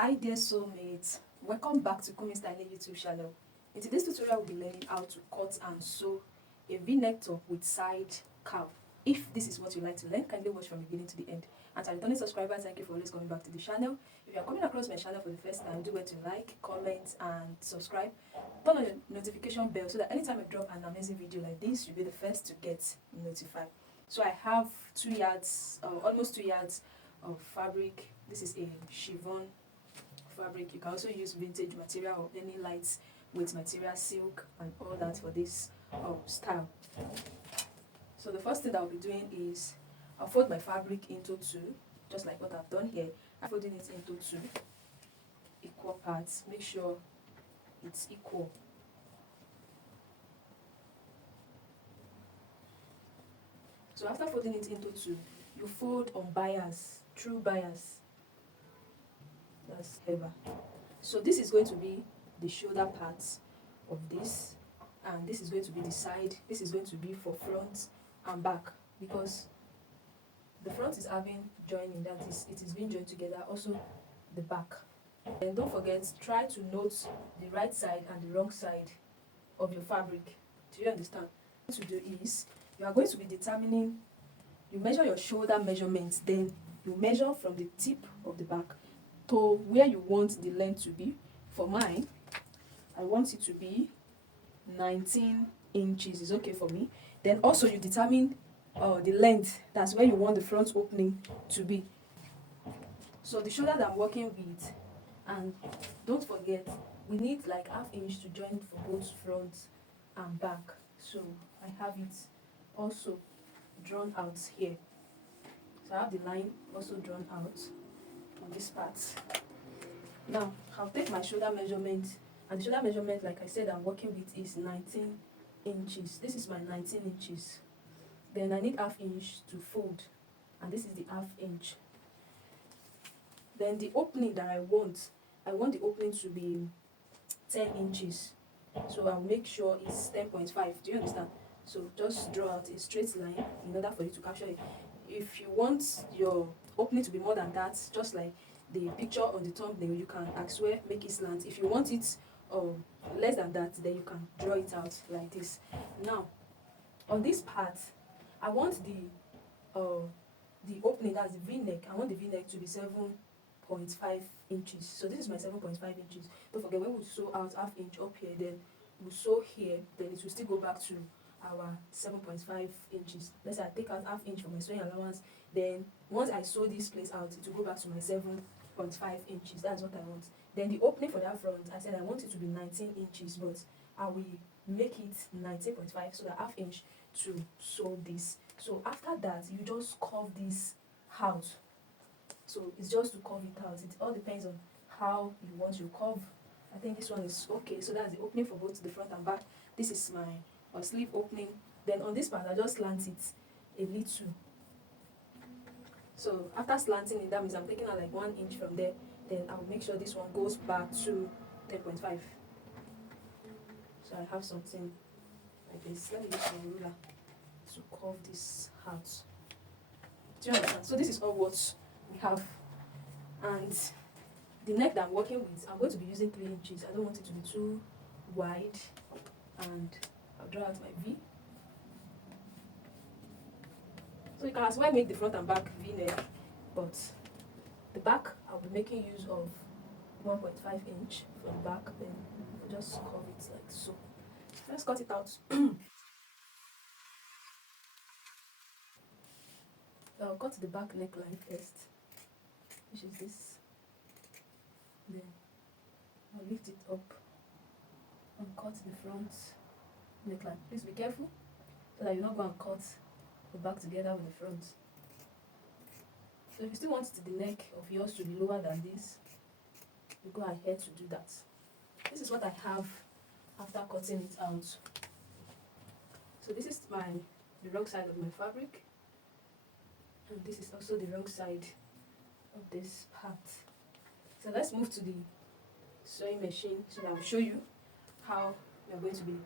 Hi dear soulmates, welcome back to Kunmi Styling YouTube channel. In today's tutorial, we'll be learning how to cut and sew a v-neck top with side cowl. If this is what you like to learn, kindly watch from beginning to the end. And to our returning subscribers, thank you for always coming back to the channel. If you are coming across my channel for the first time, do well to like, comment and subscribe. Turn on the notification bell so that anytime I drop an amazing video like this, you'll be the first to get notified. So I have 2 yards, almost 2 yards of fabric. This is a chiffon fabric. You can also use vintage material or any lightweight material, silk and all that for this style. So the first thing that I'll be doing is I'll fold my fabric into 2, just like what I've done here. I'm folding it into 2 equal parts. Make sure it's equal. So after folding it into 2, you fold on bias, true bias. That's clever. So this is going to be the shoulder parts of this, and this is going to be the side. This is going to be for front and back, because the front is having joining, that is, it is being joined together, also the back. And don't forget, try to note the right side and the wrong side of your fabric. Do you understand? What to do is, you are going to be determining, you measure your shoulder measurements, then you measure from the tip of the back to where you want the length to be. For mine, I want it to be 19 inches. Is okay for me. Then also you determine the length. That's where you want the front opening to be. So the shoulder that I'm working with, and don't forget, we need like ½ inch to join for both front and back. So I have it also drawn out here. So I have the line also drawn out on this part. Now I'll take my shoulder measurement, and the shoulder measurement, like I said, I'm working with is 19 inches. This is my 19 inches. Then I need ½ inch to fold, and this is the ½ inch. Then the opening that I want the opening to be 10 inches. So I'll make sure it's 10.5. Do you understand? So just draw out a straight line in order for you to capture it. If you want your opening to be more than that, just like the picture on the thumbnail, you can as well make it slant. If you want it less than that, then you can draw it out like this. Now on this part, I want the opening, that's the v-neck. I want the v-neck to be 7.5 inches. So this is my 7.5 inches. Don't forget, when we sew out ½ inch up here, then we'll sew here, then it will still go back to our 7.5 inches. Let's say I take out ½ inch for my sewing allowance, then once I sew this place out, it will go back to my 7.5 inches. That's what I want. Then the opening for that front, I said I want it to be 19 inches, but I will make it 19.5, so that ½ inch to sew this. So after that, you just curve this out. So it's just to curve it out. It all depends on how you want your curve. I think this one is okay. So that's the opening for both the front and back. This is my sleeve opening. Then on this part, I just slant it a little. So after slanting it, that means I'm taking out like 1 inch from there. Then I'll make sure this one goes back to 10.5. So I have something like this. Let me use my ruler to curve this out. Do you understand? So this is all what we have. And the neck that I'm working with, I'm going to be using 3 inches. I don't want it to be too wide. And I'll draw out my V. So you can as well make the front and back V-neck, but the back I'll be making use of 1.5 inch for the back. Then I'll just curve it like so. Let's cut it out. I'll cut the back neckline first, which is this. Then I'll lift it up and cut the front neckline. Please be careful so that you not go and cut the back together with the front. So if you still want the neck of yours to be lower than this, you go ahead to do that. This is what I have after cutting it out. So this is the wrong side of my fabric, and this is also the wrong side of this part. So let's move to the sewing machine so that I'll show you how we are going to be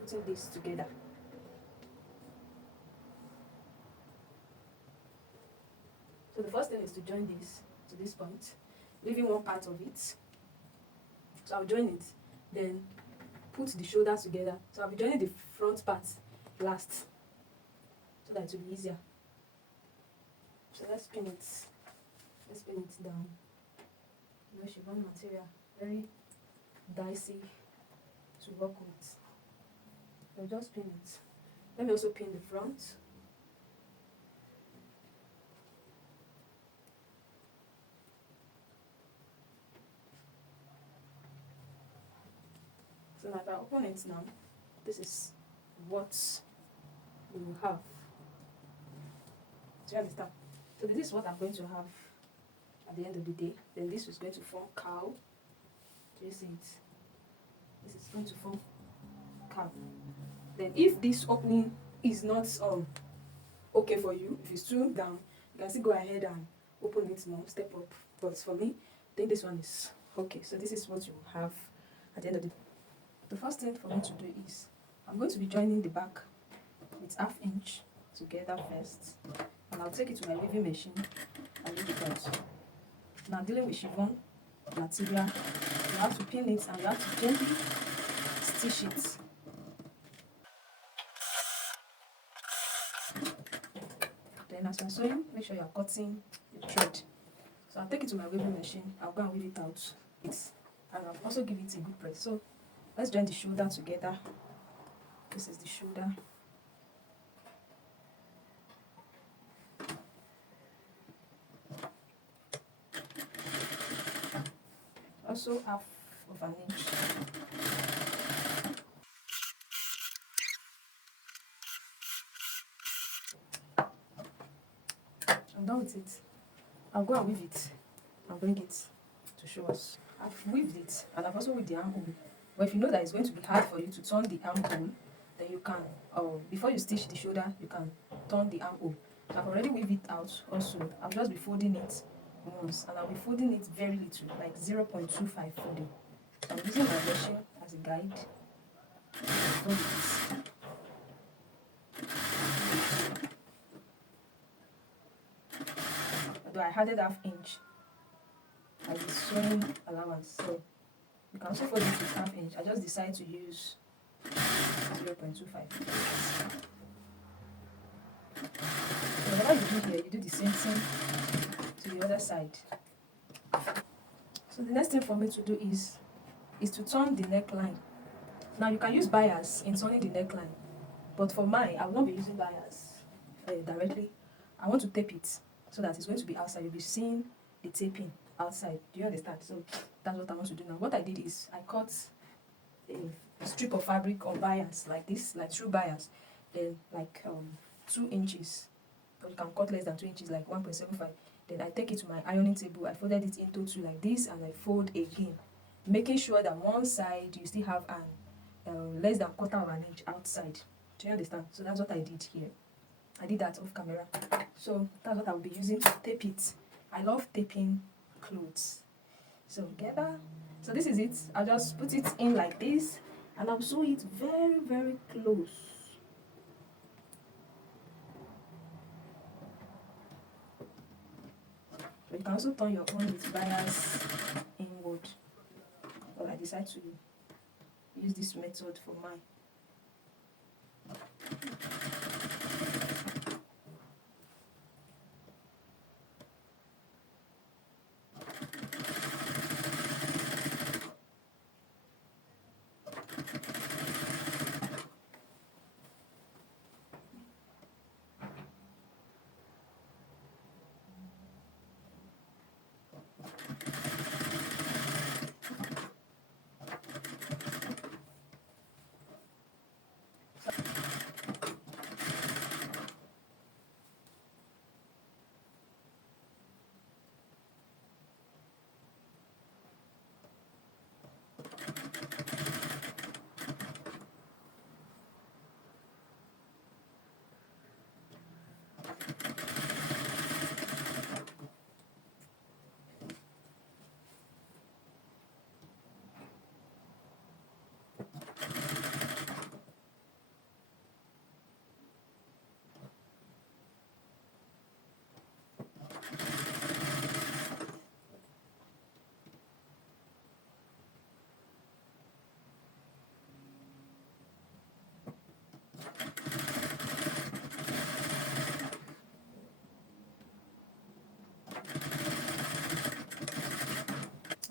putting this together. So the first thing is to join this to this point. leaving one part of it. So I'll join it, then put the shoulders together. So I'll be joining the front part last, so that it will be easier. So let's pin it. Let's pin it down. You know, chiffon material, very dicey to work with. So just pin it. Let me also pin the front. So now if I open it now, this is what we will have. Do you understand? So this is what I'm going to have at the end of the day. Then this is going to form cowl. Do you see it? This is going to form cowl. Then if this opening is not okay for you, if it's too down, you can still go ahead and open it more, step up. But for me, I think this one is okay. So this is what you have at the end of the day. The first thing for me to do is I'm going to be joining the back with 1/2 inch together first, and I'll take it to my weaving machine and weave it out. Now dealing with chiffon material, you have to pin it and you have to gently stitch it. Then as you're sewing, make sure you're cutting the thread. So I'll take it to my weaving machine, I'll go and weave it out, and I'll also give it a good press. So let's join the shoulder together. This is the shoulder. Also 1/2 of an inch. I'm done with it. I'll go and weave it and bring it to show us. I've weaved it and I've also weaved the armhole. But if you know that it's going to be hard for you to turn the armhole, then you can, before you stitch the shoulder, you can turn the armhole. So I've already weaved it out also. I'll just be folding it once, and I'll be folding it very little, like 0.25 folding. So I'm using my machine as a guide. Although I added 1/2 inch as the sewing allowance, so you can also fold it with 1/2 inch. I just decided to use 0.25. So whatever you do here, you do the same thing to the other side. So the next thing for me to do is to turn the neckline. Now you can use bias in turning the neckline, but for mine, I will not be using bias directly. I want to tape it so that it's going to be outside. You'll be seeing the taping outside. Do you understand? So that's what I want to do now. What I did is I cut a strip of fabric on bias like this, like true bias, then like 2 inches. But you can cut less than 2 inches, like 1.75. Then I take it to my ironing table. I folded it into 2 like this, and I fold again, making sure that one side you still have an less than 1/4 of an inch outside. Do you understand? So that's what I did here. I did that off camera. So that's what I'll be using to tape it. I love taping clothes. So together. So this is it. I'll just put it in like this, and I'll sew it very, very close. So you can also turn your own with bias inward. But I decide to use this method for mine.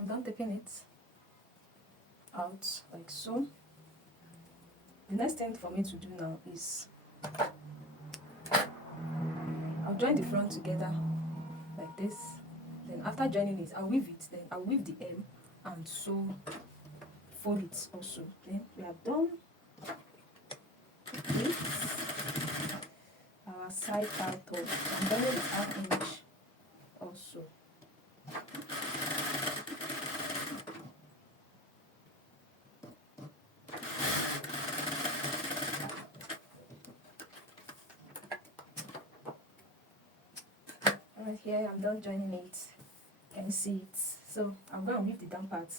I'm done taping it out like so. The next thing for me to do now is I'll join the front together like this. Then after joining it, I'll weave it. Then I'll weave the hem and so fold it also. Then we are done with our side cowl top. I'm done with 1/2 inch also. Right here, I'm done joining it. Can you see it? So I'm going to weave the down part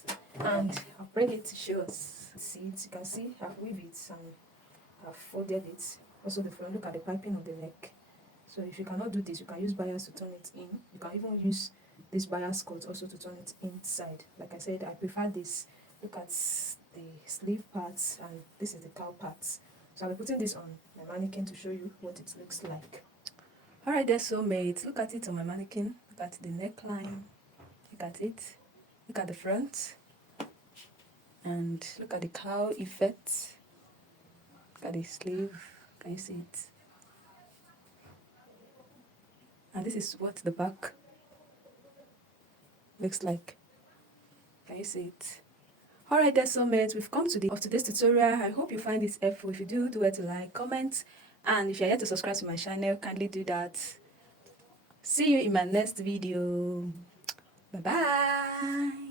and I'll bring it to show us. See it? You can see I've weaved it and I've folded it. Also the front, look at the piping of the neck. So if you cannot do this, you can use bias to turn it in. You can even use this bias cut also to turn it inside. Like I said, I prefer this. Look at the sleeve parts and this is the cowl parts. So I'll be putting this on my mannequin to show you what it looks like. Alright, that's so made. Look at it on my mannequin. Look at the neckline. Look at it. Look at the front. And look at the cowl effect. Look at the sleeve. Can you see it? And this is what the back looks like. Can you see it? Alright, that's so made. We've come to the end of today's tutorial. I hope you find this helpful. If you do, do it to like, comment, and if you're yet to subscribe to my channel, kindly do that. See you in my next video. Bye bye.